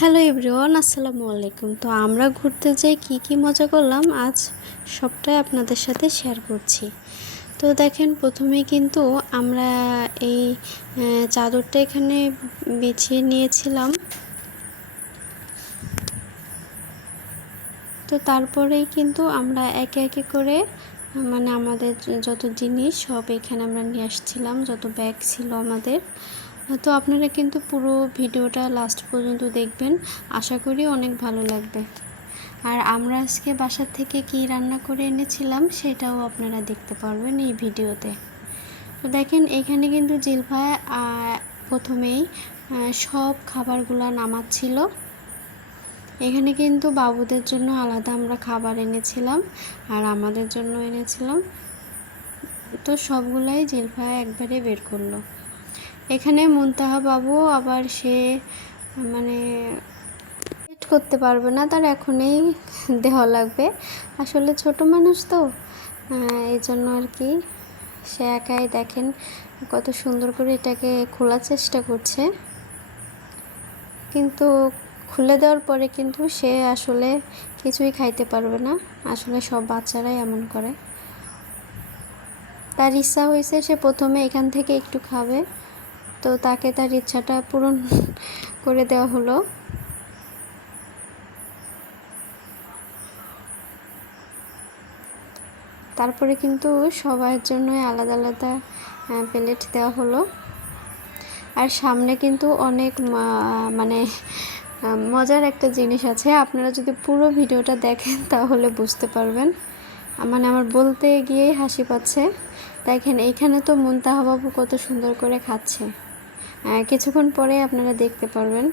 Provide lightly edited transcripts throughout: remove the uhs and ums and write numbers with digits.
Hello everyone, আসসালামু আলাইকুম। তো আমরা ঘুরতে যাই কি মজা করলাম আজ সবটাই আপনাদের সাথে শেয়ার করছি। তো দেখেন, প্রথমে কিন্তু আমরা এই চাদরটা এখানে বিছিয়ে নিয়েছিলাম। তো তারপরেই কিন্তু আমরা একে একে করে মানে আমাদের যত জিনিস সব এখানে আমরা নিয়ে আসছিলাম, যত ব্যাগ ছিল আমাদের। তো আপনারা কিন্তু পুরো ভিডিওটা লাস্ট পর্যন্ত দেখবেন, আশা করি অনেক ভালো লাগবে। আর আমরা আজকে বাসার থেকে কি রান্না করে এনেছিলাম সেটাও আপনারা দেখতে পারবেন এই ভিডিওতে। তো দেখেন, এখানে কিন্তু জিলফা প্রথমেই সব খাবারগুলো নামাচ্ছিল। এখানে কিন্তু বাবুদের জন্য আলাদা আমরা খাবার এনেছিলাম আর আমাদের জন্য এনেছিলাম। তো সবগুলাই জিলফা একবারে বের করলো। এখানে মুনতাহা বাবু আবার সে মানে করতে পারবে না, তার এখনই দেওয়া লাগবে। আসলে ছোট মানুষ তো এই জন্য আর কি সে একাই দেখেন কত সুন্দর করে এটাকে খোলার চেষ্টা করছে, কিন্তু খুলে দেওয়ার পরে কিন্তু সে আসলে কিছুই খাইতে পারবে না। আসলে সব বাচ্চারাই এমন করে। তার ইচ্ছা হয়েছে সে প্রথমে এখান থেকে একটু খাবে, তো তাকে তার ইচ্ছাটা পূরণ করে দেওয়া হলো। তারপরে কিন্তু সবার জন্য আলাদা আলাদা প্লেট দেওয়া হলো। আর সামনে কিন্তু অনেক মানে মজার একটা জিনিস আছে, আপনারা যদি পুরো ভিডিওটা দেখেন তাহলে বুঝতে পারবেন। মানে আমার বলতে গিয়েই হাসি পাচ্ছে। দেখেন, এইখানে তো মুনতাহা বাবু কত সুন্দর করে খাচ্ছে, কিছুক্ষণ পরে আপনারা দেখতে পারবেন।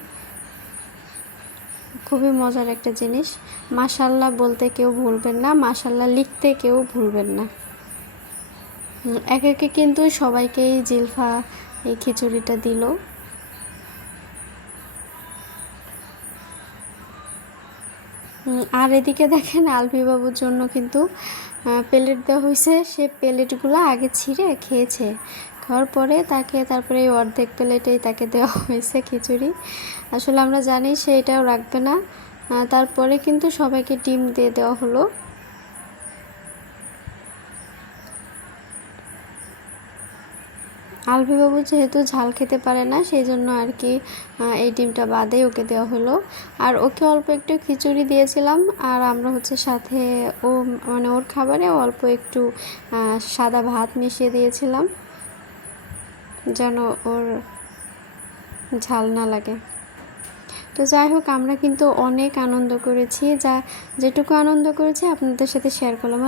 খুবই মজার একটা জিনিস। মাশাআল্লাহ বলতে কেউ ভুলবেন না, মাশাআল্লাহ লিখতে কেউ ভুলবেন না। একে একে কিন্তু সবাইকেই জিলফা এই খিচুড়িটা দিল। আর এদিকে দেখেন, আলফি বাবুর জন্য কিন্তু প্লেট দেওয়া হয়েছে। সে প্লেটগুলো আগে ছিঁড়ে খেয়েছে, খাওয়ার পরে তারপরে এই অর্ধেক প্লেটেই তাকে দেওয়া হয়েছে খিচুড়ি। আসলে আমরা জানি সে এটাও রাখবে না। তারপরে কিন্তু সবাইকে ডিম দিয়ে দেওয়া হলো। আলফি বাবু যেহেতু ঝাল খেতে পারে না, সেই জন্য আর কি এই ডিমটা বাদে ওকে দেওয়া হলো। আর ওকে অল্প একটু খিচুড়ি দিয়েছিলাম, আর আমরা হচ্ছে সাথে ও মানে ওর খাবারে অল্প একটু সাদা ভাত মিশিয়ে দিয়েছিলাম যেন ওর ঝাল না লাগে। তো যাই হোক, আমরা কিন্তু অনেক আনন্দ করেছি, যেটুকু আনন্দ করেছি আপনাদের সাথে শেয়ার করলাম।